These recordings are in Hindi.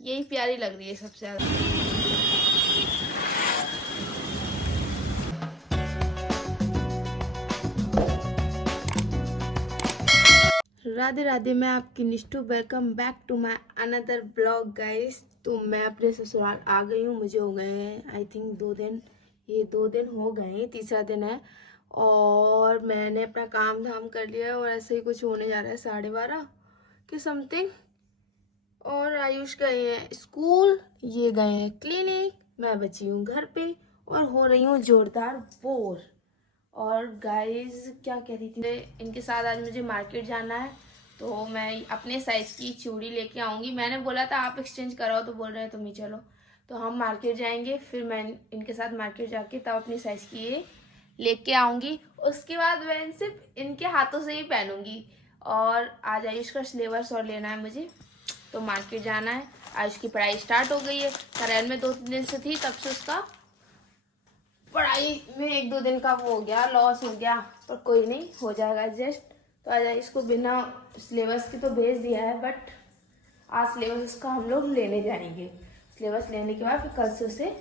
यही प्यारी लग रही है सबसे ज्यादा। राधे राधे, मैं आपकी Nishthu. Welcome back to my another blog guys. तो मैं अपने ससुराल आ गई हूँ। मुझे हो गए हैं आई थिंक 2 दिन। ये 2 दिन हो गए हैं, तीसरा दिन है। और मैंने अपना काम धाम कर लिया है और ऐसे ही कुछ होने जा रहा है 12:30 के समथिंग। और आयुष गए हैं स्कूल, ये गए हैं क्लिनिक, मैं बची हूँ घर पे और हो रही हूँ जोरदार बोर। और गाइस क्या कह रही थी, इनके साथ आज मुझे मार्केट जाना है। तो मैं अपने साइज की चूड़ी लेके आऊंगी। मैंने बोला था आप एक्सचेंज कराओ, तो बोल रहे हैं तुम ही चलो। तो हम मार्केट जाएंगे, फिर मैं इनके साथ मार्केट जाके तब अपनी साइज की ये लेके आऊंगी। उसके बाद मैं सिर्फ इनके हाथों से ही पहनूंगी। और आज आयुष का सिलेबस और लेना है मुझे, तो मार्केट जाना है। आयुष की पढ़ाई स्टार्ट हो गई है। करेल में 2 दिन से थी, तब से उसका पढ़ाई में 1-2 दिन का वो हो गया, लॉस हो गया। पर कोई नहीं, हो जाएगा एडजस्ट। तो आज इसको बिना सिलेबस की तो भेज दिया है, बट आज सिलेबस उसका हम लोग लेने जाएंगे। सिलेबस लेने के बाद फिर कल से उसे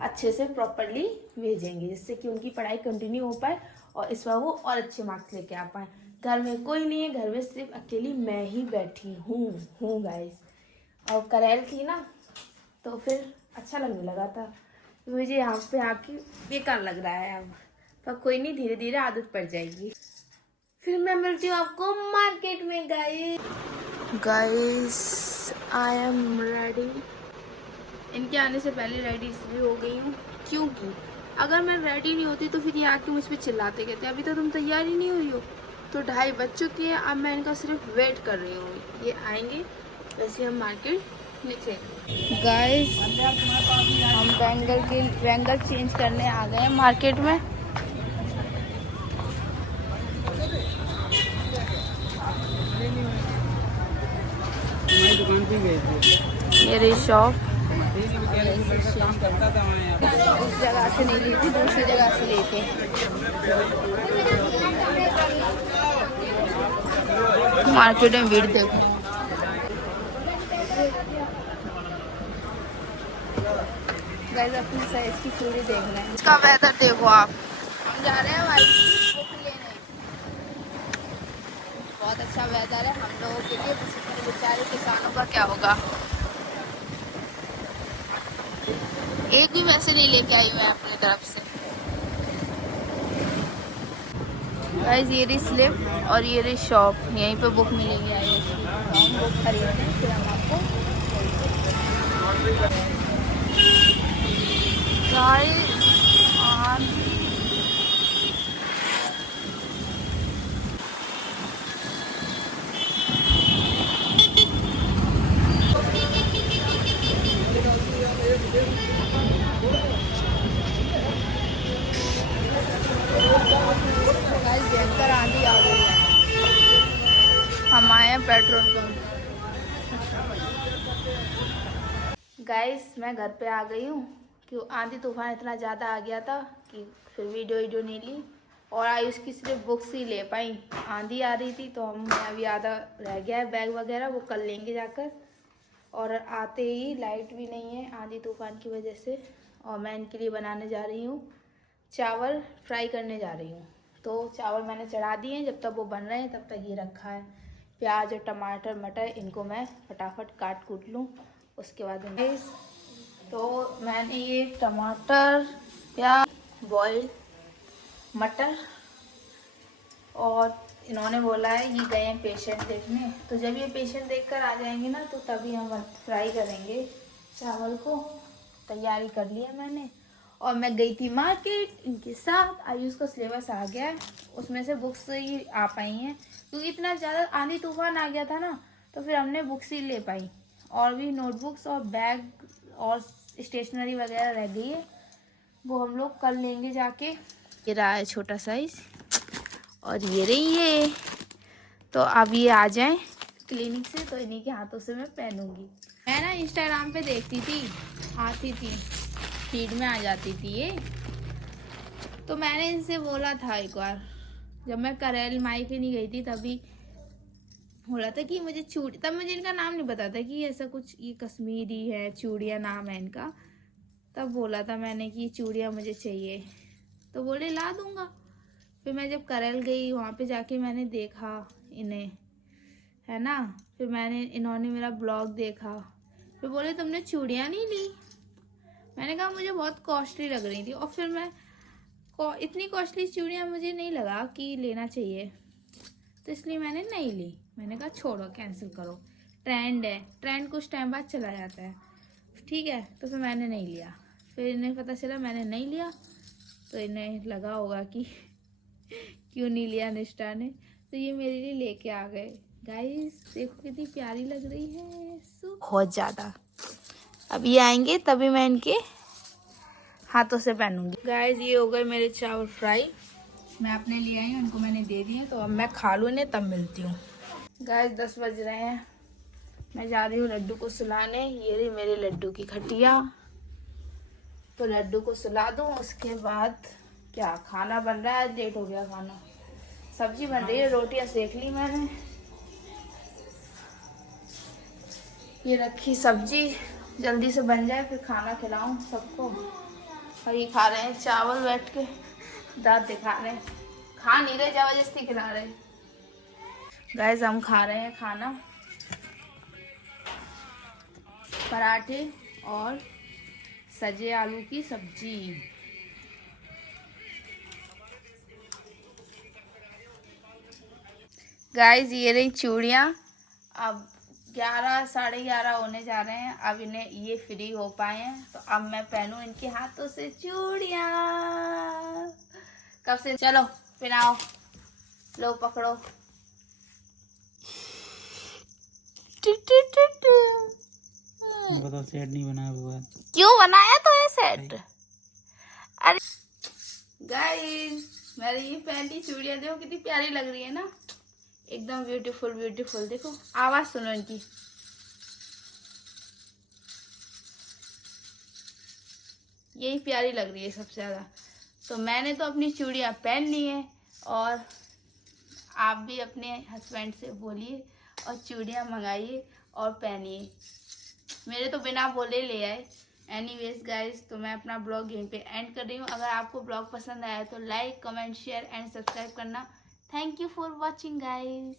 अच्छे से प्रॉपरली भेजेंगे, जिससे कि उनकी पढ़ाई कंटिन्यू हो पाए और इस बार वो और अच्छे मार्क्स लेके आ पाए। घर में कोई नहीं है, घर में सिर्फ अकेली मैं ही बैठी हूँ गाइस। और करेल थी ना, तो फिर अच्छा लगने लगा था। मुझे यहाँ पे आके बेकार लग रहा है अब, पर कोई नहीं, धीरे धीरे आदत पड़ जाएगी। फिर मैं मिलती हूँ आपको मार्केट में गाइस आई एम रेडी। इनके आने से पहले रेडी इसलिए हो गई हूँ क्योंकि अगर मैं रेडी नहीं होती तो फिर ये आके मुझ पर चिल्लाते कहते अभी तो तुम तैयार ही नहीं हुई हो। तो 2:30 बज चुकी है, अब मैं इनका सिर्फ वेट कर रही हूँ, ये आएंगे। वैसे हम मार्केट निकले गाइस। हम बैंगल चेंज करने आ गए हैं मार्केट में। ये रही शॉप। उस जगह से नहीं ली थी, दूसरी जगह से ली थी। मार्केट में भीड़ देखो गाइस, अपनी साइज की चूड़ी देख रहे हैं। इसका वेदर देखो आप। हम जा रहे हैं वाइट बुक लेने। बहुत अच्छा वेदर है हम लोगों के लिए, बेचारे किसानों का क्या होगा। एक भी वैसे नहीं लेके आई मैं अपनी तरफ से। गाइस ये रही स्लिप और ये रही शॉप, यहीं पे बुक मिलेगी आयुष की। हम बुक खरीदते हैं, फिर हम आपको गाइस भयंकर आंधी आ गई है। हम आए हैं पेट्रोल पंप। गाइस मैं घर पे आ गई हूँ कि आंधी तूफान इतना ज़्यादा आ गया था कि फिर वीडियो नहीं ली और आयुष की सिर्फ बुक्स ही ले पाई। आंधी आ रही थी तो हम अभी आधा रह गया है बैग वगैरह, वो कल लेंगे जाकर। और आते ही लाइट भी नहीं है आंधी तूफान की वजह से। और मैं इनके लिए बनाने जा रही हूँ चावल, फ्राई करने जा रही हूँ। तो चावल मैंने चढ़ा दिए हैं, जब तक वो बन रहे हैं तब तक ये रखा है। प्याज और टमाटर मटर इनको मैं फटाफट काट कूट लूँ, उसके बाद तो मैंने ये टमाटर, प्याज, बॉयल मटर, और इन्होंने बोला है ये गए हैं पेशेंट देखने, तो जब ये पेशेंट देखकर आ जाएंगे ना तो तभी हम फ्राई करेंगे चावल को। तैयारी कर लिया मैंने और मैं गई थी मार्केट इनके साथ। आयुष का सिलेबस आ गया है, उसमें से बुक्स ही आ पाई हैं क्योंकि इतना ज़्यादा आंधी तूफान आ गया था ना, तो फिर हमने बुक्स ही ले पाई। और भी नोटबुक्स और बैग और स्टेशनरी वगैरह रह गई है, वो हम लोग कल लेंगे जाके। ये रहा है छोटा साइज और ये रही है। तो अब ये आ जाए क्लिनिक से तो इन्हीं के हाथों से मैं पहनूंगी। मैं ना इंस्टाग्राम पे देखती थी, आती थी फीड में आ जाती थी ये, तो मैंने इनसे बोला था एक बार जब मैं करेल माई के नहीं गई थी तभी हो रहा था कि मुझे चूड़ी, तब मुझे इनका नाम नहीं पता था कि ऐसा कुछ ये कश्मीरी है, चूड़िया नाम है इनका। तब बोला था मैंने कि चूड़िया मुझे चाहिए, तो बोले ला दूंगा। फिर मैं जब करल गई वहाँ पे जाके मैंने देखा इन्हें, है ना। फिर इन्होंने मेरा ब्लॉग देखा, फिर बोले तुमने चूड़ियाँ नहीं ली। मैंने कहा मुझे बहुत कॉस्टली लग रही थी, और फिर मैं इतनी कॉस्टली चूड़ियाँ मुझे नहीं लगा कि लेना चाहिए, तो इसलिए मैंने नहीं ली। मैंने कहा छोड़ो, कैंसिल करो, ट्रेंड है, ट्रेंड कुछ टाइम बाद चला जाता है, ठीक है। तो फिर मैंने नहीं लिया। फिर इन्हें पता चला मैंने नहीं लिया, तो इन्हें लगा होगा कि क्यों नहीं लिया निष्ठा ने, तो ये मेरे लिए लेके आ गए। गाइस देखो कितनी प्यारी लग रही है, बहुत ज़्यादा। अब ये आएंगे तभी मैं इनके हाथों से पहनूंगी। गाइस ये हो गए मेरे चावल फ्राई, मैं अपने लिए आई हूँ, उनको मैंने दे दिए, तो अब मैं खा लूँ इन्हें, तब मिलती हूँ। गाइस 10 बज रहे हैं, मैं जा रही हूँ लड्डू को सुलाने। ये रही मेरे लड्डू की खटिया, तो लड्डू को सुला दूँ, उसके बाद क्या खाना बन रहा है। लेट हो गया खाना, सब्जी बन रही है, रोटियां सेक ली मैंने, ये रखी सब्जी, जल्दी से बन जाए फिर खाना खिलाऊं सबको। और ये खा रहे हैं चावल बैठ के, दांत दिखा रहे हैं, खा नहीं रहे, जबरदस्ती खिला रहे। गाइस हम खा रहे हैं खाना, पराठे और सजे आलू की सब्जी। गाइस ये रही चूड़ियाँ, अब 11 साढ़े 11 होने जा रहे हैं। अब इन्हें ये फ्री हो पाए हैं, तो अब मैं पहनूं इनके हाथों से चूड़ियाँ। कब से, चलो पहनाओ, लो पकड़ो। बताओ, सेट नहीं बनाया हुआ। क्यों बनाया तो है सेट? अरे गाइस मेरी ये पहली चूड़ियाँ देखो कितनी प्यारी लग रही है ना, एकदम ब्यूटीफुल ब्यूटीफुल। देखो आवाज सुनो इनकी, यही प्यारी लग रही है सबसे ज्यादा। तो मैंने तो अपनी चूड़ियाँ पहन ली है, और आप भी अपने हस्बैंड से बोलिए और चूड़ियाँ मंगाइए और पहनिए। मेरे तो बिना बोले ले आए। एनीवेज गाइस, तो मैं अपना ब्लॉग यहीं पे एंड कर रही हूँ। अगर आपको ब्लॉग पसंद आया तो like comment share and subscribe करना। Thank you for watching guys.